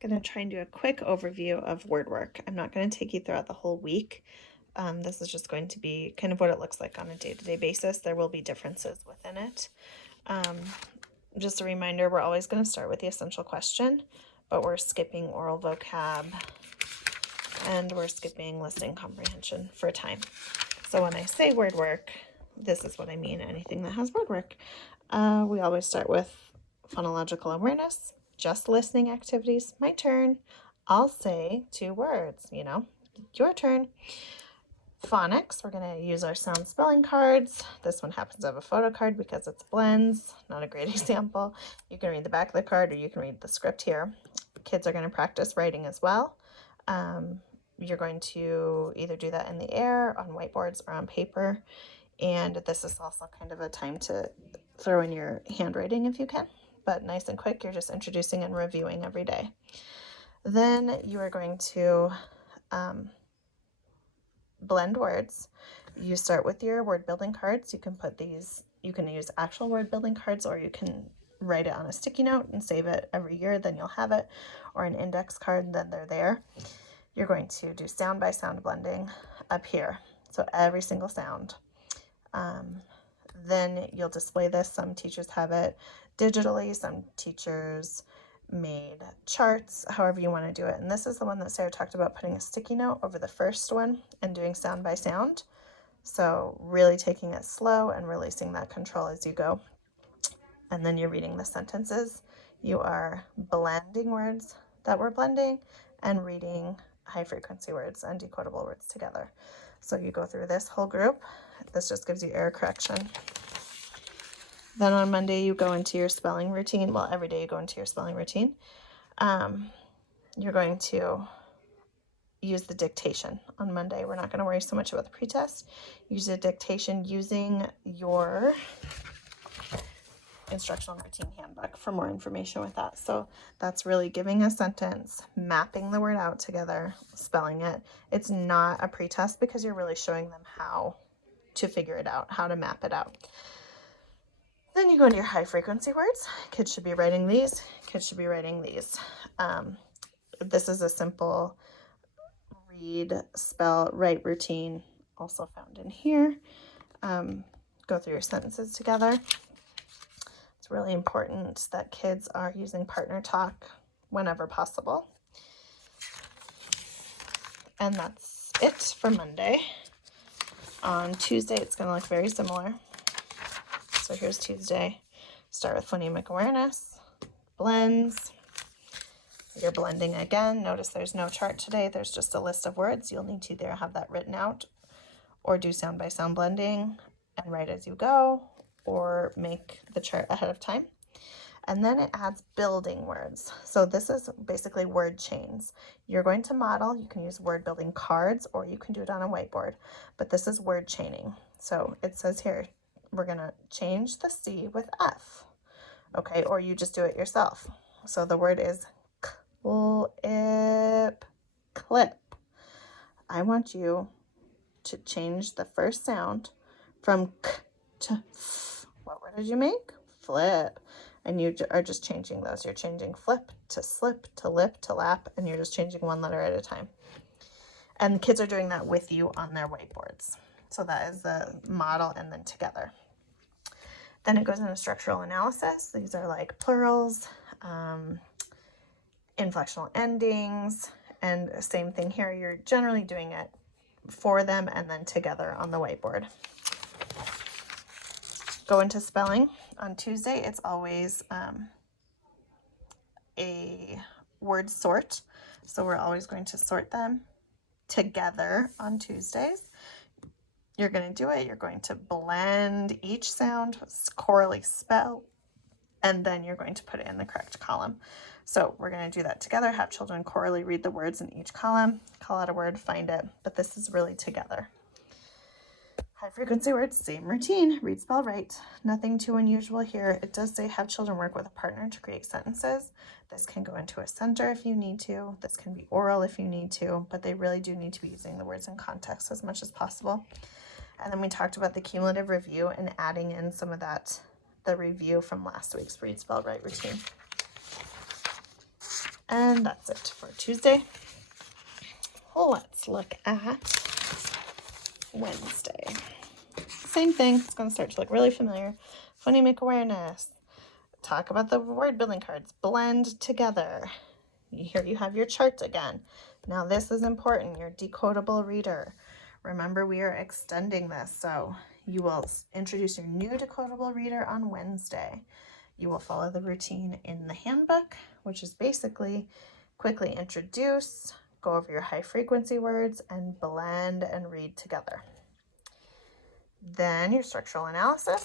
going to try and do a quick overview of word work. I'm not going to take you throughout the whole week. This is just going to be kind of what it looks like on a day-to-day basis. There will be differences within it. Just a reminder, we're always going to start with the essential question, but we're skipping oral vocab and we're skipping listening comprehension for time. So when I say word work, this is what I mean, anything that has word work. We always start with phonological awareness, just listening activities. My turn. I'll say 2 words, your turn. Phonics, we're going to use our sound spelling cards. This one happens to have a photo card because it's blends, not a great example. You can read the back of the card or you can read the script here. Kids are going to practice writing as well. You're going to either do that in the air, on whiteboards, or on paper. And this is also kind of a time to throw in your handwriting if you can, but nice and quick. You're just introducing and reviewing every day. Then you are going to blend words. You start with your word building cards. You can use actual word building cards, or you can write it on a sticky note and save it every year, then you'll have it, or an index card, then they're there. You're going to do sound by sound blending up here, so every single sound. Then you'll display this. Some teachers have it digitally, some teachers made charts, however you want to do it. And this is the one that Sarah talked about, putting a sticky note over the first one and doing sound by sound. So really taking it slow and releasing that control as you go. And then you're reading the sentences. You are blending words that we're blending and reading high frequency words and decodable words together. So you go through this whole group. This just gives you error correction. Then on Monday, you go into your spelling routine. Well, every day you go into your spelling routine. You're going to use the dictation on Monday. We're not going to worry so much about the pretest. Use the dictation using your instructional routine handbook for more information with that. So that's really giving a sentence, mapping the word out together, spelling it. It's not a pretest because you're really showing them how to figure it out, how to map it out. Then you go into your high frequency words. Kids should be writing these. Kids should be writing these. This is a simple read, spell, write routine, also found in here. Go through your sentences together. It's really important that kids are using partner talk whenever possible. And that's it for Monday. On Tuesday, it's going to look very similar. So here's Tuesday. Start with phonemic awareness, blends. You're blending again. Notice there's no chart today. There's just a list of words. You'll need to either have that written out or do sound by sound blending and write as you go, or make the chart ahead of time. And then it adds building words. So this is basically word chains. You're going to model. You can use word building cards or you can do it on a whiteboard, but this is word chaining. So it says here, we're going to change the C with F, okay? Or you just do it yourself. So the word is clip. I want you to change the first sound from k to f. What word did you make? Flip. And you are just changing those. You're changing flip to slip to lip to lap, and you're just changing one letter at a time. And the kids are doing that with you on their whiteboards. So that is the model and then together. Then it goes into structural analysis. These are like plurals, inflectional endings, and same thing here. You're generally doing it for them and then together on the whiteboard. Go into spelling. On Tuesday, it's always a word sort. So we're always going to sort them together on Tuesdays. You're going to do it. You're going to blend each sound, chorally spell, and then you're going to put it in the correct column. So we're going to do that together. Have children chorally read the words in each column, call out a word, find it, but this is really together. High frequency words, same routine, read, spell, write. Nothing too unusual here. It does say have children work with a partner to create sentences. This can go into a center if you need to. This can be oral if you need to, but they really do need to be using the words in context as much as possible. And then we talked about the cumulative review and adding in some of that, the review from last week's read, spell, write routine. And that's it for Tuesday. Let's look at Wednesday. Same thing. It's going to start to look really familiar. Phonemic awareness. Talk about the word building cards. Blend together. Here you have your chart again. Now this is important, your decodable reader. Remember, we are extending this, so you will introduce your new decodable reader on Wednesday. You will follow the routine in the handbook, which is basically quickly introduce, go over your high frequency words, and blend and read together. Then your structural analysis,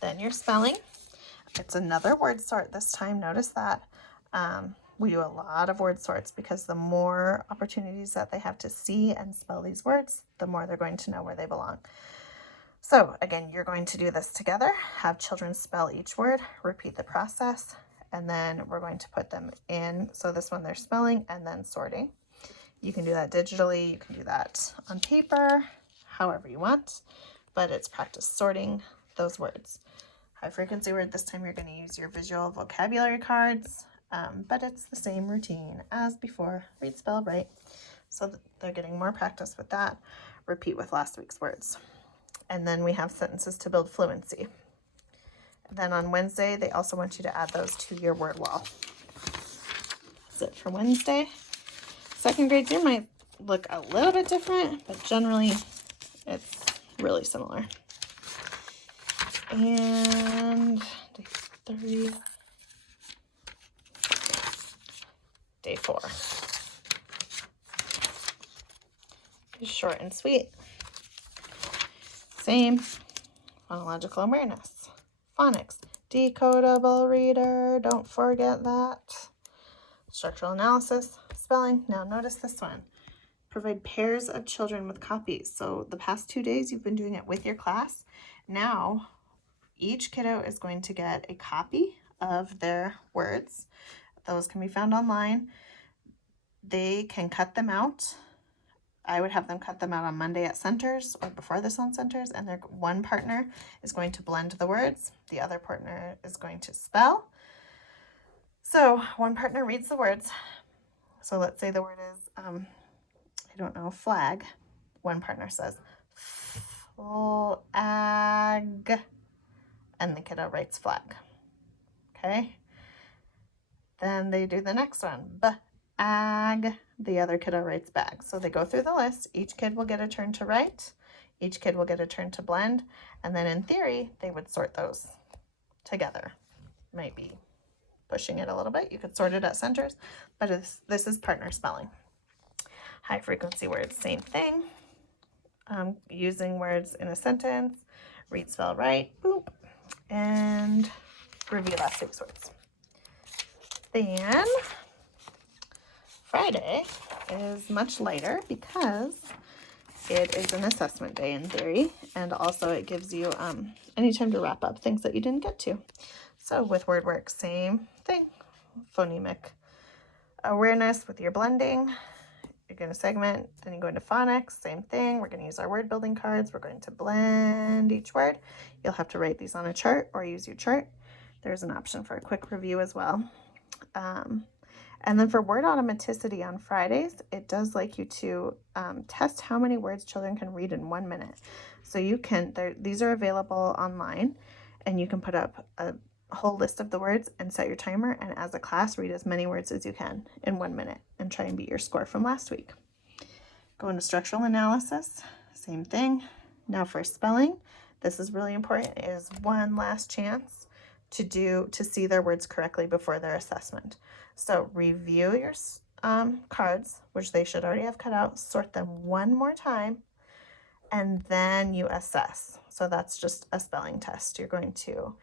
then your spelling. It's another word sort this time. Notice that we do a lot of word sorts because the more opportunities that they have to see and spell these words, the more they're going to know where they belong. So again, you're going to do this together, have children spell each word, repeat the process, and then we're going to put them in. So this one they're spelling and then sorting. You can do that digitally, you can do that on paper, however you want, but it's practice sorting those words. High frequency word, this time you're going to use your visual vocabulary cards, but it's the same routine as before. Read, spell, write. So they're getting more practice with that. Repeat with last week's words. And then we have sentences to build fluency. And then on Wednesday, they also want you to add those to your word wall. That's it for Wednesday. Second grade year might look a little bit different, but generally it's really similar. And day 3, day 4 is short and sweet. Same. Phonological awareness, phonics, decodable reader, don't forget that. Structural analysis, spelling. Now notice this one. Provide pairs of children with copies. So the past 2 days you've been doing it with your class. Now each kiddo is going to get a copy of their words. Those can be found online. They can cut them out. I would have them cut them out on Monday at centers or before this on centers, and one partner is going to blend the words. The other partner is going to spell. So one partner reads the words. So let's say the word is, I don't know, flag. One partner says flag, and the kiddo writes flag. Okay. Then they do the next one, bag. The other kiddo writes bag. So they go through the list. Each kid will get a turn to write. Each kid will get a turn to blend. And then in theory, they would sort those together. Might be pushing it a little bit. You could sort it at centers, but this is partner spelling. High frequency words, same thing. Using words in a sentence, read, spell, write, boop, and review last week's words. Then Friday is much lighter because it is an assessment day in theory, and also it gives you any time to wrap up things that you didn't get to. So with word work, same thing. Phonemic awareness with your blending. You're going to segment, then you go into phonics, same thing. We're going to use our word building cards. We're going to blend each word. You'll have to write these on a chart or use your chart. There's an option for a quick review as well. And then for word automaticity on Fridays, it does like you to test how many words children can read in 1 minute. So you can, these are available online, and you can put up a whole list of the words and set your timer, and as a class read as many words as you can in 1 minute and try and beat your score from last week. Go into structural analysis, same thing. Now for spelling, this is really important. It is one last chance to see their words correctly before their assessment. So review your cards, which they should already have cut out, sort them one more time, and then you assess. So that's just a spelling test. You're going to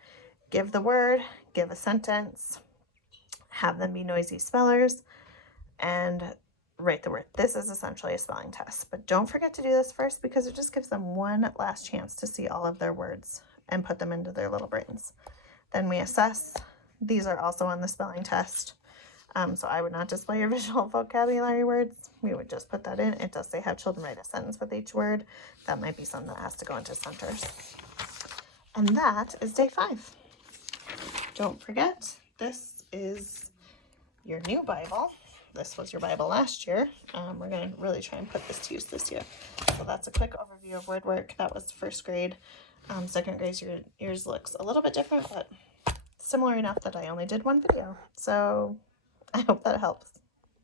give the word, give a sentence, have them be noisy spellers, and write the word. This is essentially a spelling test, but don't forget to do this first because it just gives them one last chance to see all of their words and put them into their little brains. Then we assess. These are also on the spelling test. So I would not display your visual vocabulary words. We would just put that in. It does say have children write a sentence with each word. That might be something that has to go into centers. And that is day 5. Don't forget, this is your new Bible. This was your Bible last year. We're going to really try and put this to use this year. So that's a quick overview of word work. That was first grade. Second grade, yours looks a little bit different, but similar enough that I only did one video. So I hope that helps.